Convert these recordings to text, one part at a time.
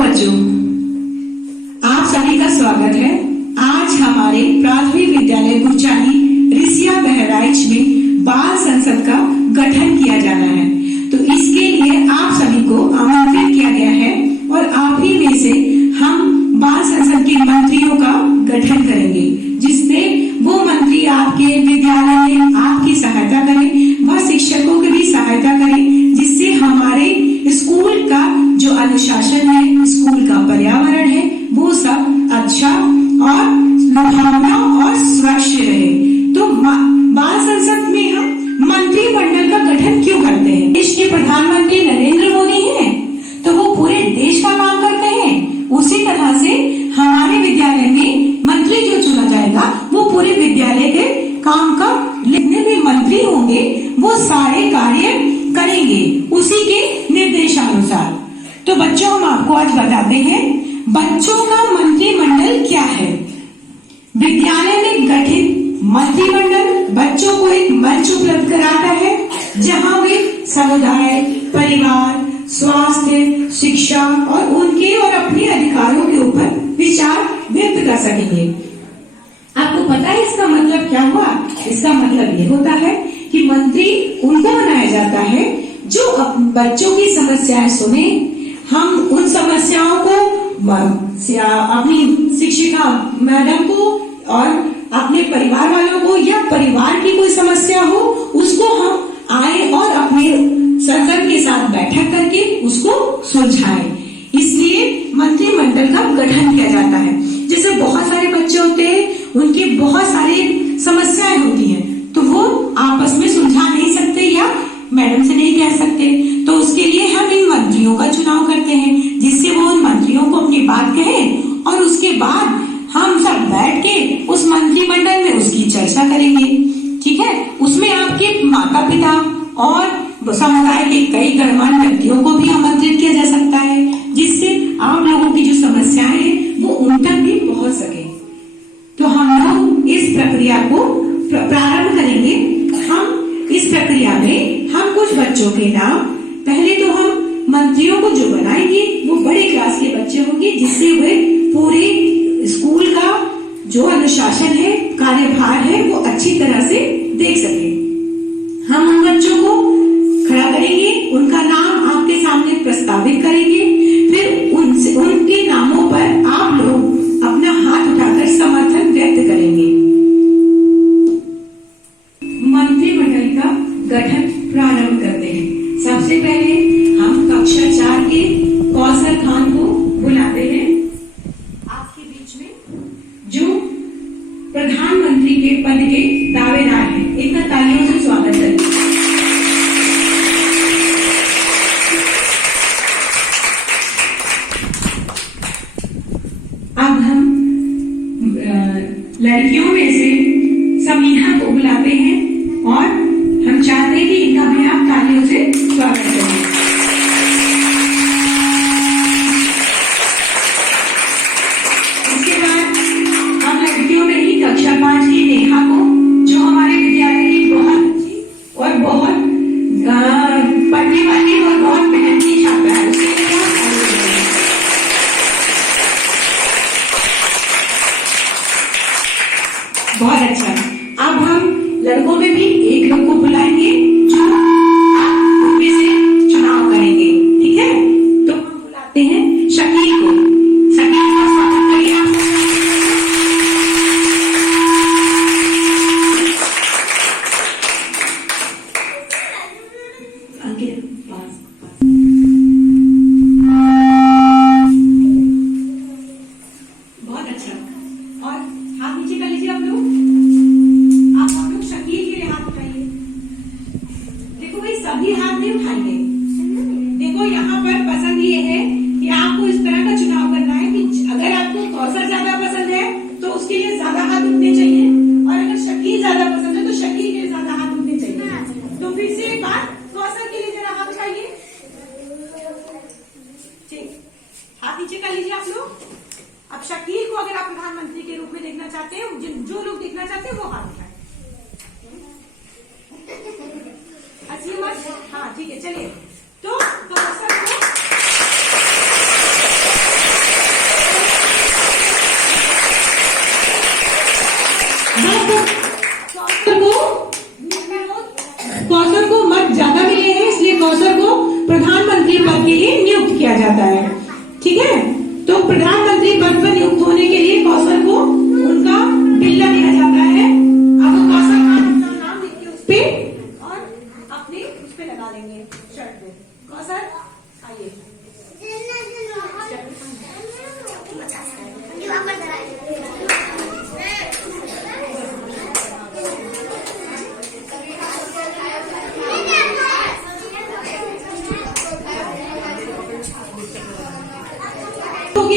बच्चों, आप सभी का स्वागत है। आज हमारे प्राथमिक विद्यालय गुरचानी रिसिया बहराइच में बाल संसद का गठन किया जाना है। तो इसके लिए आप सभी को आमंत्रित किया गया है और आप ही में से हम बाल संसद के मंत्रियों का गठन करेंगे, जिसमें वो मंत्री आपके विद्यालय में आपकी सहायता करें, वह शिक्षकों की भी सहायता करें, जिससे हमारे स्कूल का जो अनुशासन है, स्कूल का पर्यावरण है, वो सब अच्छा और लुभावना और स्वच्छ रहे। तो बाल संसद में हम मंत्रिमंडल का गठन क्यों करते हैं? देश के प्रधानमंत्री नरेंद्र मोदी हैं, तो वो पूरे देश का काम करते हैं। उसी तरह से हमारे विद्यालय में मंत्री जो चुना जाएगा, वो पूरे विद्यालय के काम का जितने भी मंत्री होंगे वो सारे कार्य करेंगे उसी के निर्देशानुसार। तो बच्चों, हम आपको आज बताते हैं बच्चों का मंत्रिमंडल क्या है। विद्यालय में गठित मंत्रिमंडल बच्चों को एक मंच उपलब्ध कराता है, जहां वे समुदाय, परिवार, स्वास्थ्य, शिक्षा और उनके और अपने अधिकारों के ऊपर विचार व्यक्त कर सकेंगे। आपको पता है इसका मतलब क्या हुआ? इसका मतलब ये होता है कि मंत्री उनको बनाया जाता है जो बच्चों की समस्याएं सुने, हम उन समस्याओं को अपनी शिक्षिका मैडम को और अपने परिवार वालों को, या परिवार की कोई समस्या हो उसको हम आए और अपने संसद के साथ बैठक करके उसको सुलझाएं। इसलिए मंत्रिमंडल का गठन किया जाता है। जैसे बहुत सारे बच्चे होते हैं, उनकी बहुत सारी समस्याएं होती हैं, तो वो आपस में सुलझा नहीं सकते या मैडम से नहीं कह सकते, तो उसके लिए हम इन मंत्रियों का चुनाव करते हैं, जिससे वो उन मंत्रियों को अपनी बात कहें और उसके बाद हम सब बैठ के उस मंत्रिमंडल में उसकी चर्चा करेंगे। ठीक है, उसमें आपके माता पिता और समुदाय के कई गणमान्य व्यक्तियों को भी आमंत्रित किया जा सकता है, जिससे आप लोगों की जो समस्याएं हैं वो उन तक भी पहुंच सके। तो हम लोग इस प्रक्रिया को प्रारंभ करेंगे। हम इस प्रक्रिया में हम कुछ बच्चों के नाम, पहले तो हम मंत्रियों को जो बनाएंगे वो बड़े क्लास के बच्चे होंगे, जिससे वे पूरे स्कूल का जो अनुशासन है, कार्यभार है, वो अच्छी तरह से देख सके। हम उन बच्चों को खड़ा करेंगे, उनका नाम आपके सामने प्रस्तावित करेंगे, फिर उनके नामों पर आप लोग अपना हाथ उठाकर समर्थन व्यक्त करेंगे। मंत्रिमंडल का गठन प्रारंभ करते हैं। सबसे पहले हम कक्षा 4 के कौसर खान को बुलाते हैं आपके बीच में, जो प्रधानमंत्री के पद के दावेदार हैं। इनका तालियों से स्वागत करें। अब हम लड़कियों में से समीहा को बुलाते हैं और हम चाहते हैं कि इनका भी आप तालियों से स्वागत करें। इसके बाद हम लड़कियों में ही कक्षा 5 की नेहा को, जो हमारे विद्यालय की बहुत अच्छी और बहुत पढ़ने वाली और बहुत मेहनती छात्रा है, उसके लिए बहुत अच्छा। अब हम लड़कों में भी एक लोग को बुलाएंगे जो आप उनमें से चुनाव करेंगे। ठीक है, तो हम बुलाते हैं शकील को। शकील का स्वागत करिए आप। बहुत अच्छा, और हाथ नीचे कर लीजिए आप लोग। सभी हाथ नहीं उठाएंगे। देखो, यहाँ पर पसंद ये है कि आपको इस तरह का चुनाव करना है कि अगर आपको कौसर ज्यादा पसंद है तो उसके लिए ज्यादा हाथ उठने चाहिए, और अगर शकील ज्यादा पसंद है तो शकील के लिए ज्यादा हाथ उठने चाहिए। तो फिर से एक बार कौसर के लिए जरा हाथ उठाइए। ठीक, हाथ नीचे कर लीजिए आप लोग। अब शकील को अगर आप प्रधानमंत्री के रूप में देखना चाहते हैं, जो लोग देखना चाहते हैं वो हाथ उठाए। अच्छी मत, हाँ ठीक है, चलिए। तो कौसर को प्रधानमंत्री पद के लिए नियुक्त किया जाता है। ठीक है, तो प्रधानमंत्री पद पर नियुक्त होने के लिए कौशल को उनका बिल्ला दिया जाता है। अब वो कौशल खान अपना नाम लिख के उस पे और अपने उस पे लगा लेंगे शर्ट पे। कौशल आइए।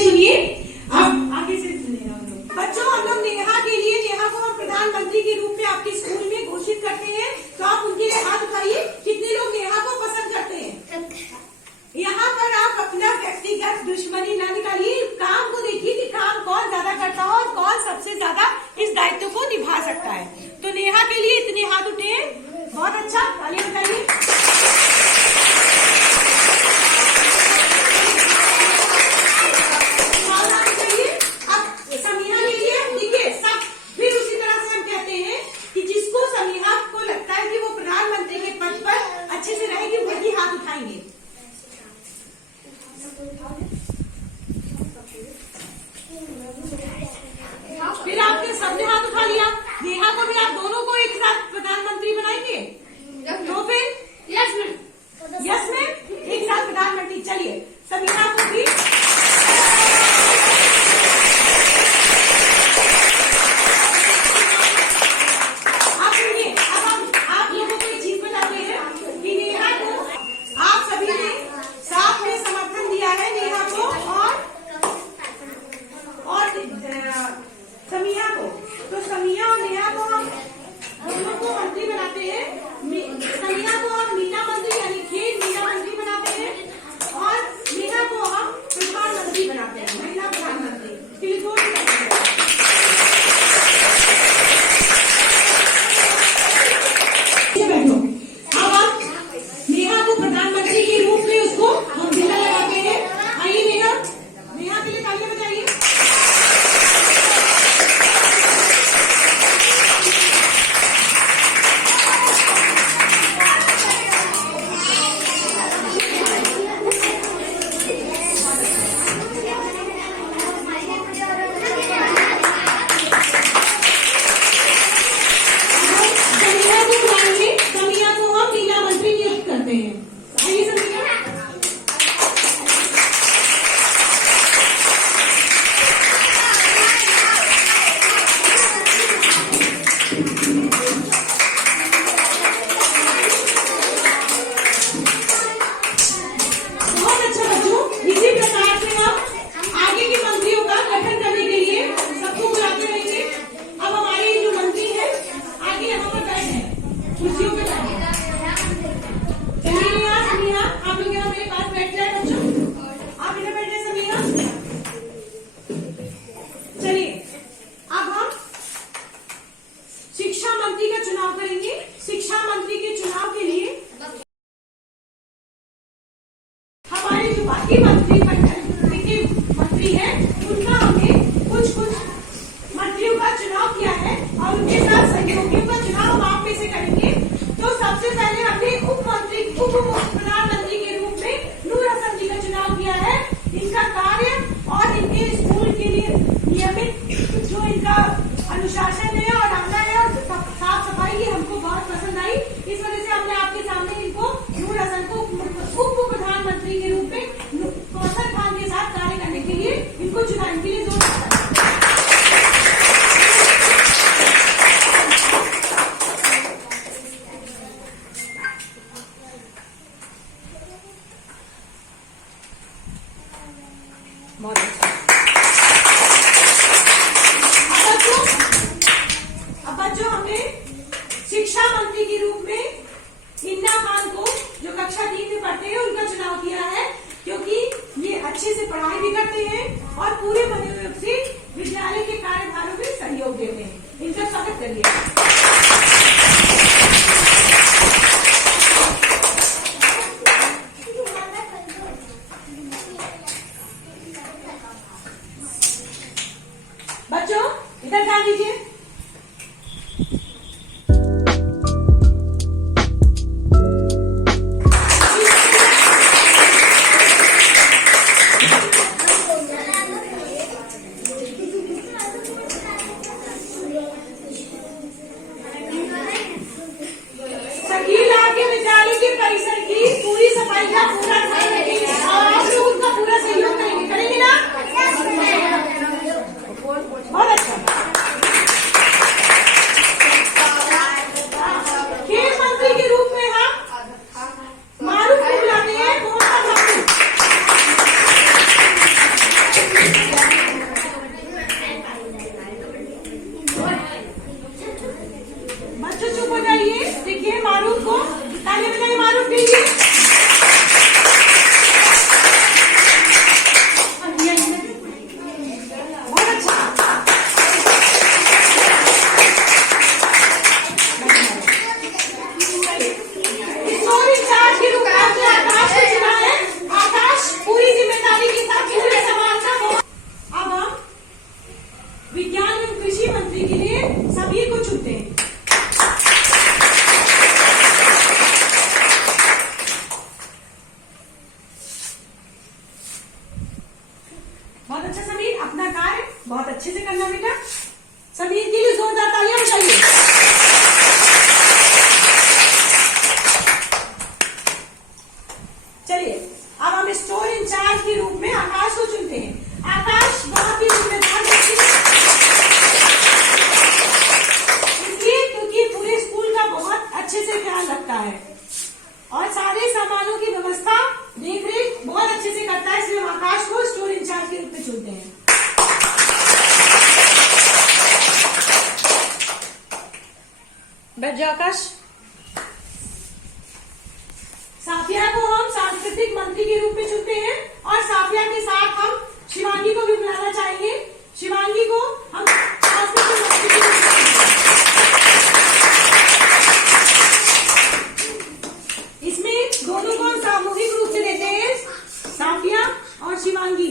सुनिए, आप आगे से सुनिए। बच्चों, हम लोग नेहा के लिए, नेहा को हम प्रधानमंत्री के रूप में आपके स्कूल में घोषित करते हैं, तो आप उनके लिए हाथ उठाइए। कितने लोग नेहा को पसंद करते हैं? यहाँ पर आप अपना व्यक्तिगत दुश्मनी न निकालिए, काम को देखिए कि काम कौन ज्यादा करता है और कौन सबसे ज्यादा इस दायित्व को निभा सकता है। तो नेहा के लिए इतने हाथ उठे हैं, बहुत अच्छा, ताली बजाइए। फिर आपने सबने हाथ उठा लिया, नेहा को भी आप दोनों को एक साथ प्रधानमंत्री बनाएंगे, तो फिर यस में एक साथ प्रधानमंत्री। चलिए, समीना को भी आप सुनिए। अब आप लोगों को एक चीज बताते हैं कि नेहा को आप सभी ने साथ में समर्थन दिया है, नेहा को और समिया को। तो समिया और नेहा को हम दोनों को मंत्री बनाते हैं। समिया को हम मीना मंत्री यानी खेल मीना मंत्री बनाते हैं और नेहा को हम प्रधानमंत्री बनाते हैं, महिला प्रधानमंत्री। बैठो। अब आप नेहा को प्रधानमंत्री के रूप में उसको हम बिल्ला लगाते हैं। आइए नेहा, नेहा के लिए तालियां बजाइए। बाकी मंत्री हैं, उनका हमने कुछ मंत्रियों का चुनाव किया है और उनके साथ सहयोगियों का चुनाव हम आप में से करेंगे। तो सबसे पहले हमने उप प्रधानमंत्री के रूप में नूर हसन जी का चुनाव किया है। इनका कार्य और इनके स्कूल के लिए नियमित जो इनका अनुशासन है और आना है और साफ सफाई की हमको बहुत पसंद आई। इस वजह से हमने आपके सामने इनको नूर हसन को उप प्रधानमंत्री के रूप में कौशल खान के साथ कार्य करने के लिए इनको चुनाव के लिए जोर दिया। अब बच्चों हमने शिक्षा मंत्री के रूप में इंदा खान को जो कक्षा 3 में पढ़ते हैं उनका चुनाव किया है, क्योंकि ये अच्छे से पढ़ाई भी करते हैं और पूरे मनोयोग से विद्यालय के कार्यभारों में सहयोग देते हैं। इनका स्वागत करिए। बच्चों इधर ध्यान दीजिए। बहुत अच्छे से करना बेटा। समीर के लिए जोरदार तालियां बजाइए। चलिए अब हम स्टोर इंचार्ज के रूप में आकाश को चुनते हैं। आकाश बहुत ही जिम्मेदार व्यक्ति है, इसलिए क्योंकि पूरे स्कूल का बहुत अच्छे से ख्याल रखता है और सारे सामानों की व्यवस्था देख रेख बहुत अच्छे से करता है, इसलिए हम आकाश को स्टोर इंचार्ज के रूप में चुनते हैं। बैठ जाओ आकाश। साफिया को हम सांस्कृतिक मंत्री के रूप में चुनते हैं और साफिया के साथ हम शिवांगी को भी बुलाना चाहेंगे। शिवांगी को हम सांस्कृतिक मंत्री के रूप में इसमें दोनों को हम सामूहिक रूप से देते हैं, साफिया और शिवांगी।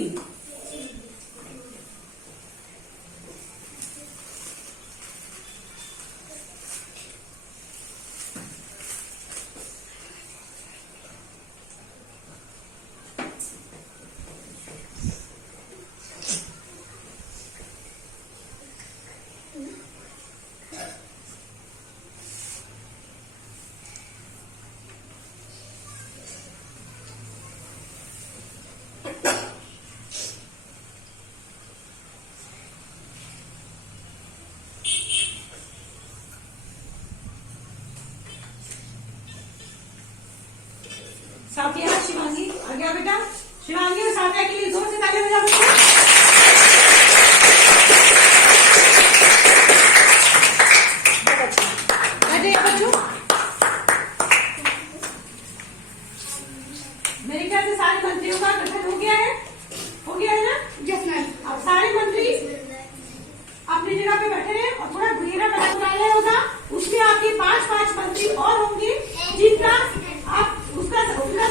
साफिया शिवांगी आ गया बेटा। शिवांगी और साफिया के लिए जोर से तालियां बजा सकते हैं। बच्चों मेरे ख्याल से सारे मंत्रियों का गठन हो गया है ना? Yes ma'am. अब सारे मंत्री अपनी जगह पे बैठे हैं और थोड़ा घेरा बनाया होगा, उसमें आपके 5-5 मंत्री और होंगे जिनका आप उसका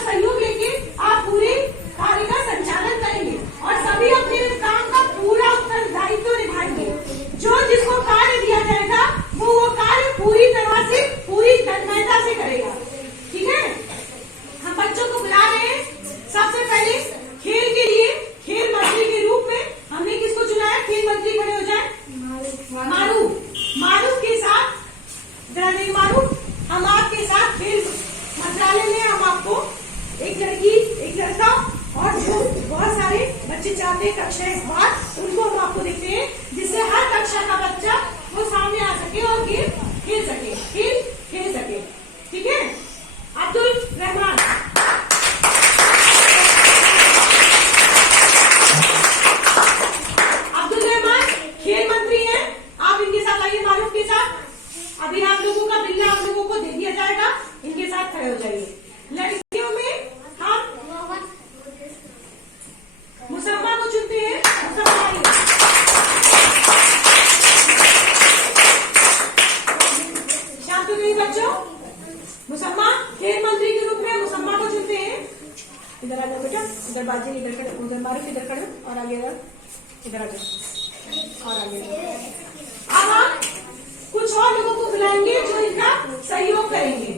सहयोग लेके आप पूरे कार्य का संचालन करेंगे और सभी अपने काम का पूरा उत्तरदायित्व निभाएंगे। जो जिसको कार्य दिया जाएगा वो कार्य पूरी तरह से पूरी तन्मयता से करेगा। ठीक है, हम बच्चों को बुला रहे हैं। सबसे पहले खेल के लिए खेल मंत्री के रूप में हमने किसको चुना है? खेल मंत्री खड़े हो जाए। मारू के साथ हम आपके साथ खेल मंत्रालय में हम आपको एक लड़की एक लड़का और जो बहुत सारे बच्चे चाहते हैं कक्षाएं बाहर, उनको हम आपको देखते हैं जिससे हर कक्षा का बच्चा वो सामने आ सके और खेल खेल सके। ठीक है, अब्दुल रहमान। अब्दुल रहमान खेल मंत्री हैं, आप इनके साथ आइए। मारूफ के साथ अभी आप लोगों का बिल्ला आप लोगों को दे दिया जाएगा, इनके साथ खड़े हो जाइए। लड़कियों में हम मुसम्मा को चुनते हैं। शांत हो गई बच्चों। मुसम्मा खेल मंत्री के रूप में मुसम्मा को चुनते हैं। इधर आ जाओ बेटा, इधर बाजी इधर खड़े, उधर मारूफ इधर खड़े और आगे इधर आ जाओ और आगे। अब हम कुछ और लोगों को बुलाएंगे जो इनका सहयोग करेंगे।